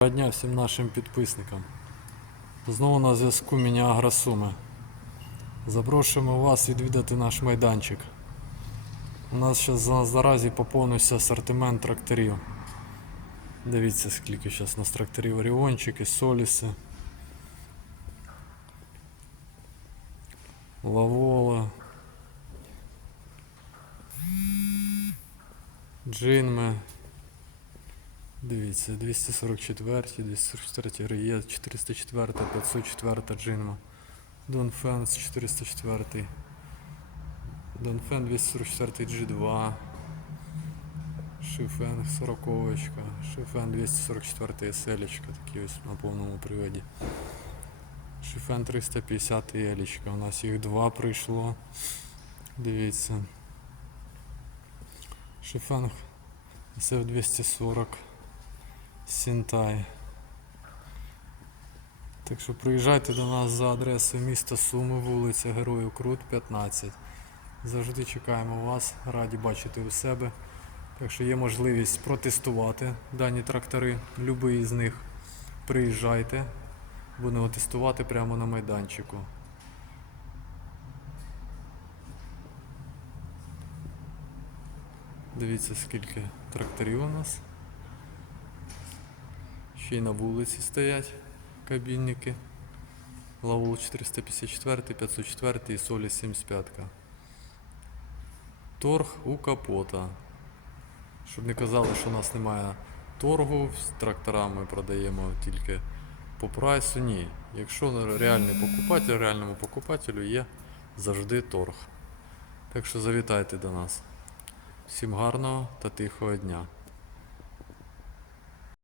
Доброго дня всім нашим підписникам. Знову на зв'язку Міні Агросуми. Запрошуємо вас відвідати наш майданчик. У нас зараз наразі поповнився асортимент тракторів. Дивіться, скільки зараз у нас тракторів Оріончики, Соліси, Лавола, Джинми. Дивіться, 244, 244 Ріє, 404, 504 Джинма. Донфенс 404. Донфен 244 G2. Шифен 40, Шифен 244 селечка, такі ось на повному приводі. Шифен 350 елічка. У нас їх два прийшло. Дивіться. Шифен SF 240. Сінтай. Так що приїжджайте до нас за адресою міста Суми, вулиця Героїв Крут, 15. Завжди чекаємо вас, раді бачити у себе. Так що є можливість протестувати дані трактори, будь-який з них. Приїжджайте, будемо тестувати прямо на майданчику. Дивіться, скільки тракторів у нас. Ще й на вулиці стоять кабінники. Лавул 454, 504 і Солі 75. Торг у капота. Щоб не казали, що у нас немає торгу, з тракторами продаємо тільки по прайсу. Ні. Якщо реальний покупатель, реальному покупателю є завжди торг. Так що завітайте до нас. Всім гарного та тихого дня.